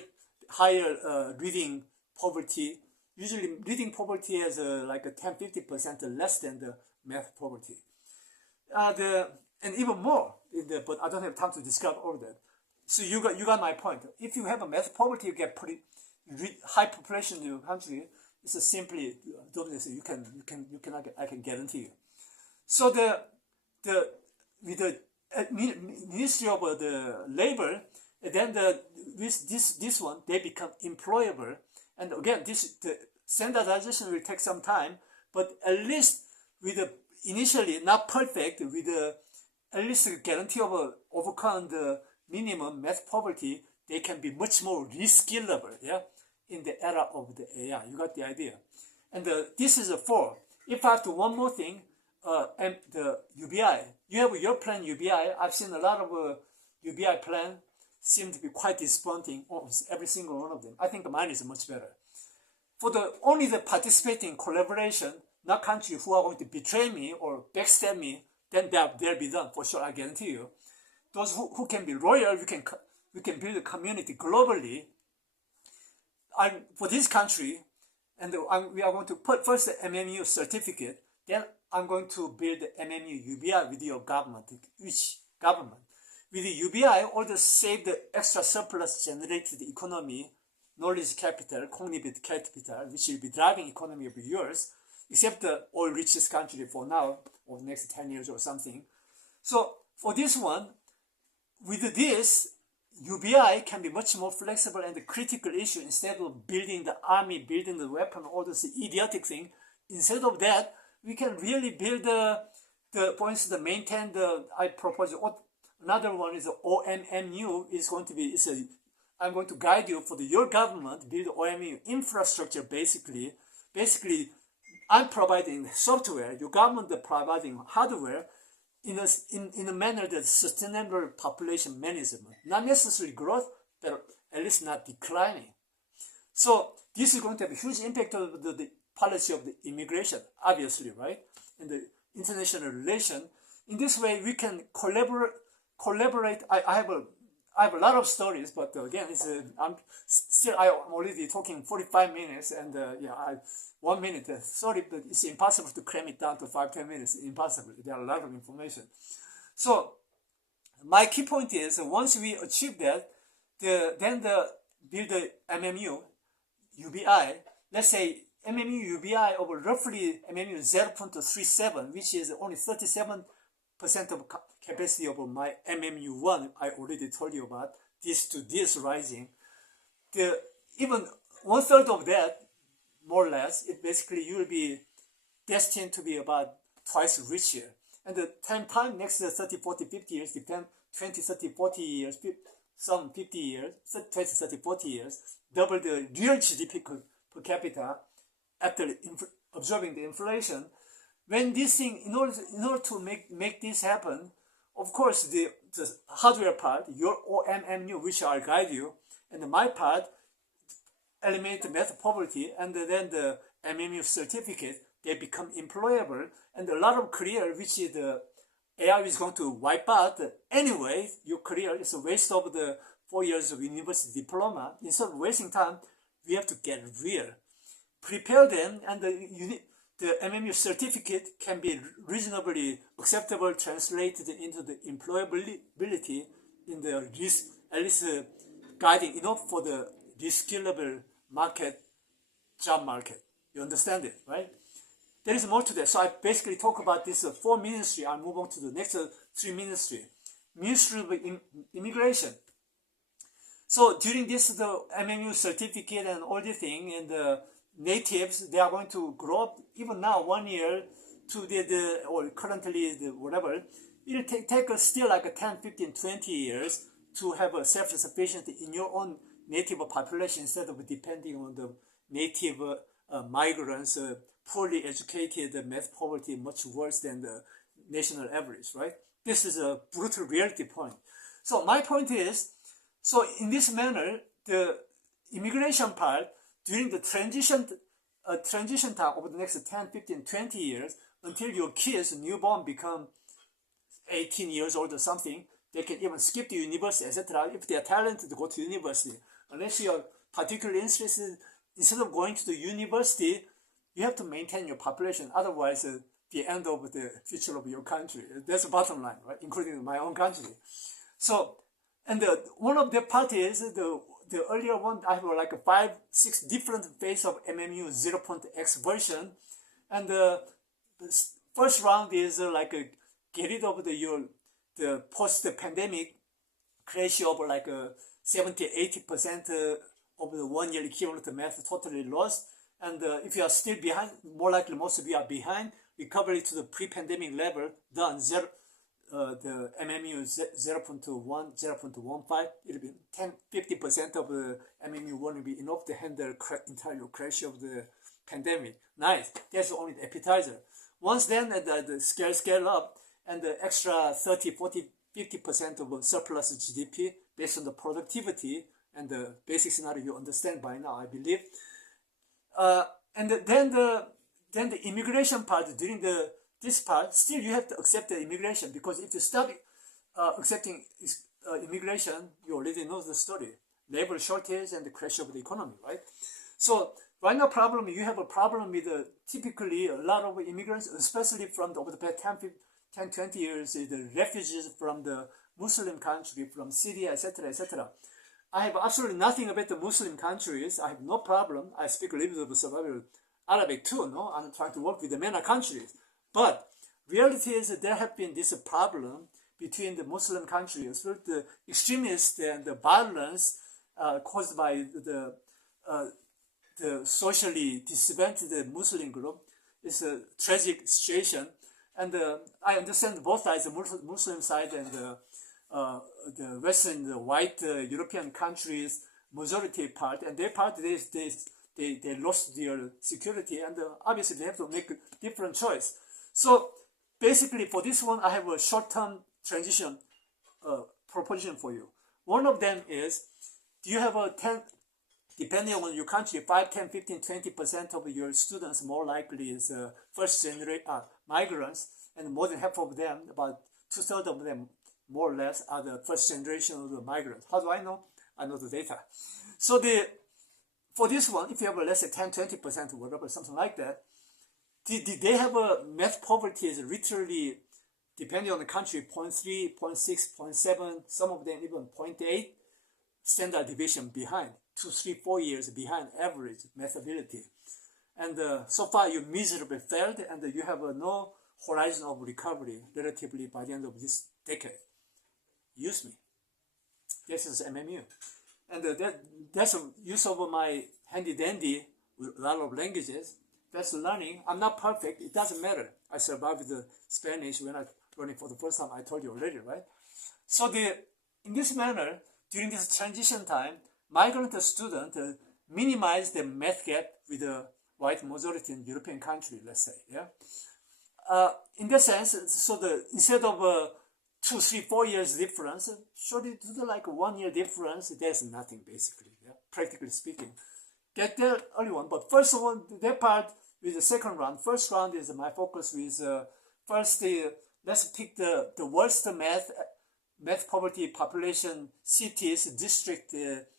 higher reading poverty. Usually reading poverty has like a 10-50% less than the math poverty. And even more, but I don't have time to describe all of that. So you got my point. If you have a math poverty, you get pretty high population in your country. It's simply you can I can guarantee you. So with the Ministry of the Labor, then this one, they become employable. And again, the standardization will take some time, but at least with initially not perfect, with at least a guarantee of overcome the minimum math poverty, they can be much more reskillable, yeah, in the era of the AI. You got the idea. And this is a 4. If I have to one more thing, and the UBI. You have your plan UBI. I've seen a lot of UBI plan seem to be quite disappointing, almost every single one of them. I think mine is much better. For only the participating collaboration, not country who are going to betray me or backstab me, then they'll be done for sure. I guarantee you. Those who can be loyal, we can build a community globally. For this country, and we are going to put first the MMU certificate, then I'm going to build the MMU UBI with your government, each government. With the UBI, all the save the extra surplus generated economy, knowledge capital, cognitive capital, which will be driving economy of yours, except the oil richest country for now, or the next 10 years or something. So for this one, with this, UBI can be much more flexible and the critical issue, instead of building the army, building the weapon, all this idiotic thing, instead of that, we can really build for instance, maintain I propose another one is the OMMU is going to be, I'm going to guide you for your government, build OMMU infrastructure basically. Basically, I'm providing software, your government providing hardware in a manner that's sustainable population management. Not necessarily growth, but at least not declining. So this is going to have a huge impact on the policy of the immigration, obviously, right? And the international relation. In this way, we can collaborate. I have a lot of stories, but again, I'm already talking 45 minutes, and 1 minute. Sorry, but it's impossible to cram it down to 5-10 minutes. Impossible. There are a lot of information. So my key point is once we achieve that, then build the MMU UBI. Let's say MMU UBI over roughly MMU 0.37, which is only 37% of capacity of my MMU1, I already told you about, this to this rising. Even 1/3 of that, more or less, it basically you will be destined to be about twice richer. And the time next 30, 40, 50 years, depend 20, 30, 40 years, some 50 years, 20, 30, 40 years, double the real GDP per capita after observing the inflation. When this thing, in order to make this happen, of course, the hardware part, your OMMU, which I'll guide you, and my part, eliminate math poverty, and then the MMU certificate, they become employable, and a lot of career, which is the AI is going to wipe out. Anyway, your career is a waste of the 4 years of university diploma. Instead of wasting time, we have to get real. Prepare them, and the MMU certificate can be reasonably acceptable, translated into the employability in the risk, at least guiding enough for the reskillable market, job market. You understand it, right? There is more to that. So I basically talk about this 4 ministry. I'll move on to the next 3 ministry. Ministry of Immigration. So during this, the MMU certificate and all the thing, and the natives, they are going to grow up even now 1 year to or currently whatever. It'll take us still like 10, 15, 20 years to have a self-sufficiency in your own native population instead of depending on the native migrants, poorly educated, math poverty much worse than the national average, right? This is a brutal reality point. So my point is, so in this manner, the immigration part during the transition time over the next 10, 15, 20 years, until your kids, newborn, become 18 years old or something, they can even skip the university, etc. If they are talented to go to university, unless you are particularly interested, instead of going to the university, you have to maintain your population. Otherwise, the end of the future of your country. That's the bottom line, right? Including my own country. So, and one of the parties, the earlier one, I have like 5, 6 different phases of MMU 0.x version. And the first round is get rid of the post-pandemic crash of like 70-80% of the 1 year equivalent math totally lost. And if you are still behind, more likely most of you are behind, recovery to the pre-pandemic level done. The MMU 0.1, 0.15, it'll be 50% of the MMU will be enough to handle entire crash of the pandemic. Nice. That's only the appetizer. Once then the scale up, and the extra 30, 40, 50% of surplus GDP based on the productivity and the basic scenario you understand by now, I believe. And then the immigration part, during this part, still you have to accept the immigration, because if you stop accepting immigration, you already know the story. Labor shortage and the crash of the economy, right? So right now you have a problem with typically a lot of immigrants, especially from over the past 10, 20 years, the refugees from the Muslim country, from Syria, etc., etc. I have absolutely nothing about the Muslim countries. I have no problem. I speak a little bit of survival Arabic too, no? I'm trying to work with the MENA countries. But reality is that there have been this problem between the Muslim countries, with the extremists and the violence caused by the socially disadvantaged Muslim group. It's a tragic situation. And I understand both sides, the Muslim side and the Western, the white European countries, majority part, and their part, they lost their security, and obviously they have to make a different choice. So basically, for this one, I have a short-term transition proposition for you. One of them is, do you have a 10, depending on your country, 5, 10, 15, 20% of your students more likely is first generation migrants, and more than half of them, about 2/3 of them, more or less, are the first generation of the migrants. How do I know? I know the data. So for this one, if you have less than 10, 20% or whatever, something like that, did they have a math poverty is literally, depending on the country, 0.3, 0.6, 0.7, some of them even 0.8 standard deviation behind, 2, 3, 4 years behind average math ability. And so far you miserably failed, and you have no horizon of recovery relatively by the end of this decade. Use me. This is MMU. And that's a use of my handy-dandy lot of languages. That's learning. I'm not perfect. It doesn't matter. I survived the Spanish when I learned for the first time. I told you already, right? So in this manner, during this transition time, migrant students minimize the math gap with the white majority in European country, let's say. Yeah. In that sense, so instead of 2, 3, 4 years difference, surely to the like 1 year difference, there's nothing basically. Yeah? Practically speaking, get there early one. But first one, that part with the second round. First round is my focus with first let's pick the worst math poverty population cities, district,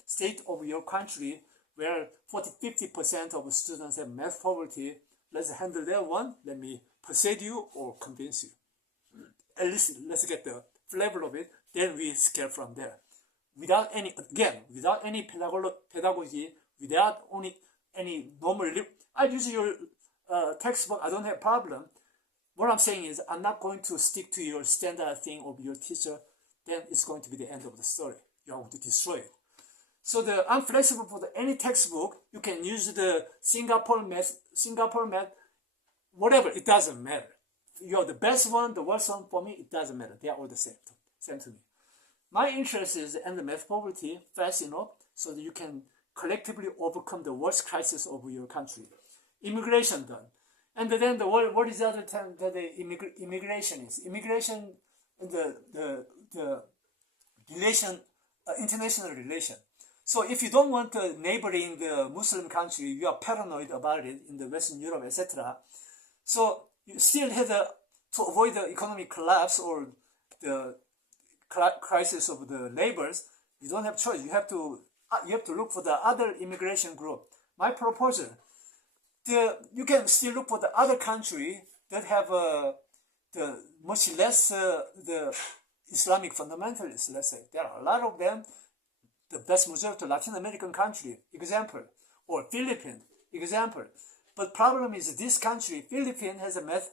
state of your country where 40-50% of students have math poverty. Let's handle that one. Let me persuade you or convince you. At least let's get the flavor of it. Then we scale from there. Without any pedagogy, without any normal. I use your textbook. I don't have problem. What I'm saying is I'm not going to stick to your standard thing of your teacher. Then it's going to be the end of the story. You're going to destroy it. So I'm flexible for any textbook. You can use the Singapore math, whatever. It doesn't matter. You're the best one, the worst one. For me, it doesn't matter. They are all the same to me. My interest is to end the math poverty fast enough so that you can collectively overcome the worst crisis of your country. Immigration done. And then what is the other term that the immigration is? Immigration, the relation, international relation. So if you don't want a neighboring the Muslim country, you are paranoid about it in the Western Europe, etc. So you still have to avoid the economic collapse or the crisis of the laborers. You don't have choice. You have to look for the other immigration group. My proposal, you can still look for the other country that have the much less the Islamic fundamentalists. Let's say there are a lot of them. The vast majority of Latin American country, example, or Philippines, example. But problem is this country, Philippines, has a math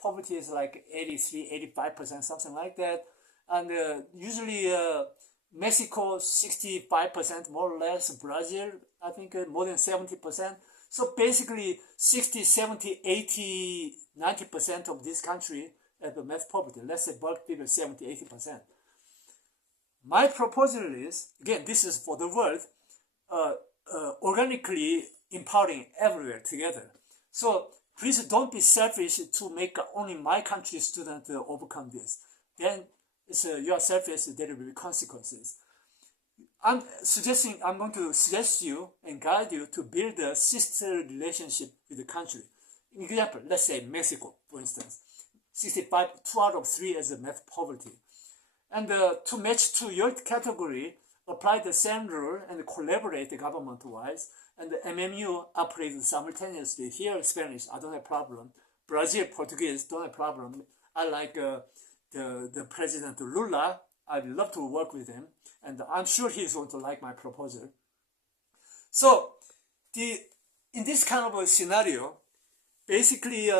poverty is like 83, 85%, something like that. And usually Mexico, 65%, more or less. Brazil, I think more than 70%. So basically 60, 70, 80, 90% of this country have a math poverty. Let's say bulk figure 70, 80%. My proposal is, again, this is for the world, organically empowering everywhere together. So please don't be selfish to make only my country's student overcome this. Then you are selfish, there will be consequences. I'm going to suggest you and guide you to build a sister relationship with the country. Example, let's say Mexico, for instance. 65, 2 out of 3 as a math poverty. And to match to your category, apply the same rule and collaborate government-wise. And the MMU operates simultaneously. Here, Spanish, I don't have problem. Brazil, Portuguese, don't have problem. I like the President Lula. I'd love to work with him. And I'm sure he's going to like my proposal. So, in this kind of a scenario, basically,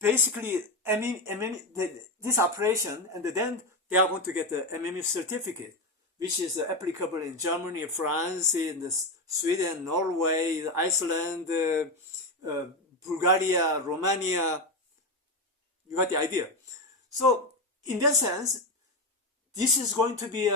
this operation, and then they are going to get the MMU certificate, which is applicable in Germany, France, in Sweden, Norway, Iceland, Bulgaria, Romania. You got the idea. So in that sense, this is going to be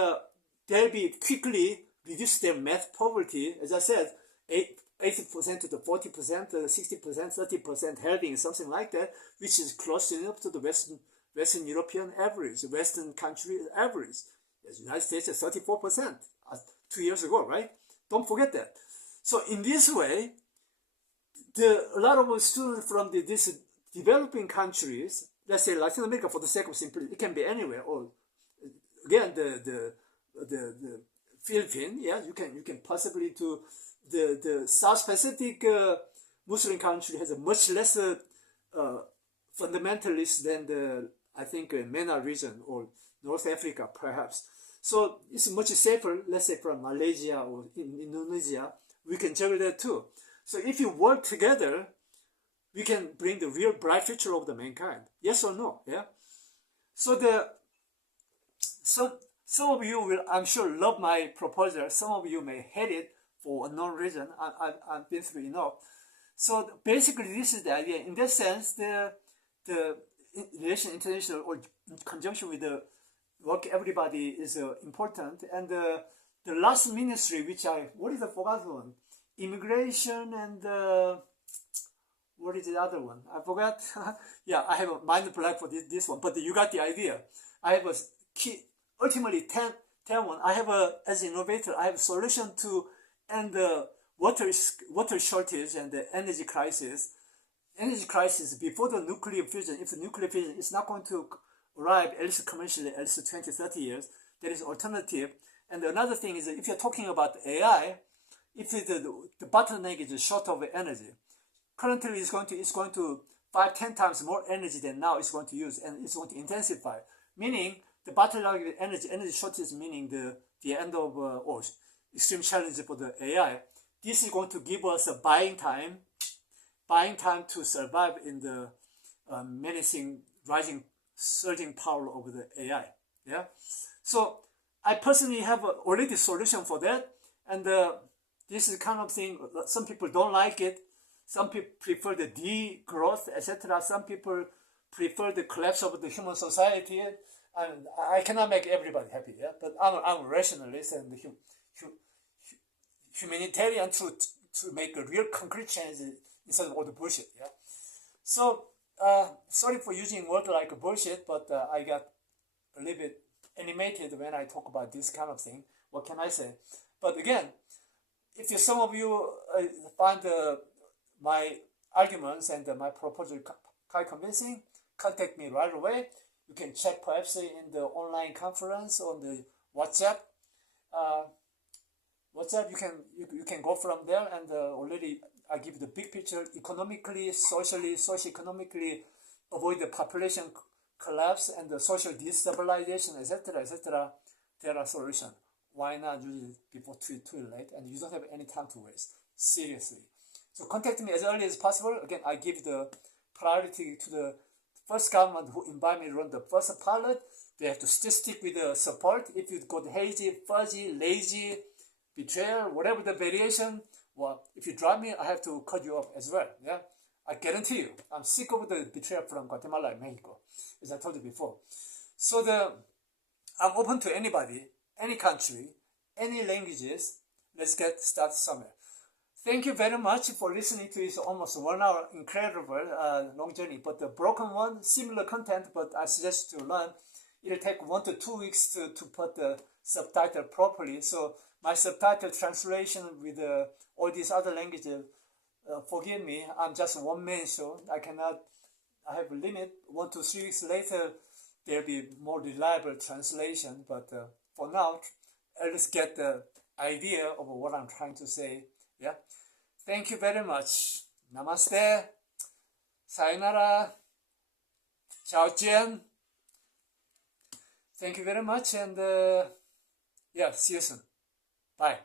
they'll be quickly reduce their math poverty. As I said, 80% to the 40%, 60%, 30% helping, something like that, which is close enough to the Western European average, Western country average. The United States is 34% 2 years ago, right? Don't forget that. So in this way, a lot of students from these developing countries, let's say Latin America for the sake of simplicity, it can be anywhere. Or again, the Philippines, yeah, you can possibly to the South Pacific Muslim country has a much less fundamentalist than the, I think, MENA region or North Africa perhaps. So it's much safer, let's say from Malaysia or in Indonesia, we can juggle that too. So if you work together, we can bring the real bright future of the mankind. Yes or no? Yeah. So some of you will, I'm sure, love my proposal. Some of you may hate it for unknown reason. I've been through enough. So basically, this is the idea. In that sense, the relation international or in conjunction with the work everybody is important. And the last ministry, which what is the forgotten one? Immigration and what is the other one? I forgot. Yeah, I have a mind blank for this one, but you got the idea. I have a key, ultimately 10 one. I have as an innovator, I have a solution to end the water shortage and the energy crisis. Energy crisis before the nuclear fusion. If the nuclear fusion is not going to arrive, at least commercially, at least 20, 30 years, there is alternative. And another thing is that if you're talking about AI, if the bottleneck is short of energy, currently it's going to 5-10 times more energy than now it's going to use, and it's going to intensify. Meaning the bottleneck with energy shortage, meaning the end of or extreme challenge for the AI. This is going to give us a buying time to survive in the menacing, rising, surging power of the AI. Yeah. So I personally have already solution for that, and this is kind of thing. Some people don't like it. Some people prefer the degrowth, etc. Some people prefer the collapse of the human society, and I cannot make everybody happy. Yeah, but I'm a rationalist and humanitarian to make a real concrete change instead of all the bullshit. Yeah. So sorry for using words like bullshit, but I got a little bit animated when I talk about this kind of thing. What can I say? But again, if some of you find my arguments and my proposal quite convincing, contact me right away. You can check perhaps in the online conference on the WhatsApp. WhatsApp, you can go from there, and already I give the big picture economically, socially, socio-economically, avoid the population collapse and the social destabilization, etc., etc. There are solutions. Why not use it before too late? And you don't have any time to waste. Seriously. So contact me as early as possible. Again, I give the priority to the first government who invite me to run the first pilot. They have to still stick with the support. If you got hazy, fuzzy, lazy, betrayal, whatever the variation, well, if you drop me, I have to cut you off as well. Yeah, I guarantee you, I'm sick of the betrayal from Guatemala and Mexico, as I told you before. So I'm open to anybody, any country, any languages. Let's get started somewhere. Thank you very much for listening to this almost 1 hour incredible long journey. But the broken one, similar content, but I suggest to learn. It'll take 1 to 2 weeks to put the subtitle properly. So my subtitle translation with all these other languages, forgive me, I'm just one man show. I have a limit. 1 to 3 weeks later, there'll be more reliable translation. But for now, let's get the idea of what I'm trying to say. Yeah. Thank you very much. Namaste. Sayonara. Ciao, Jian. Thank you very much, and yeah, see you soon. Bye.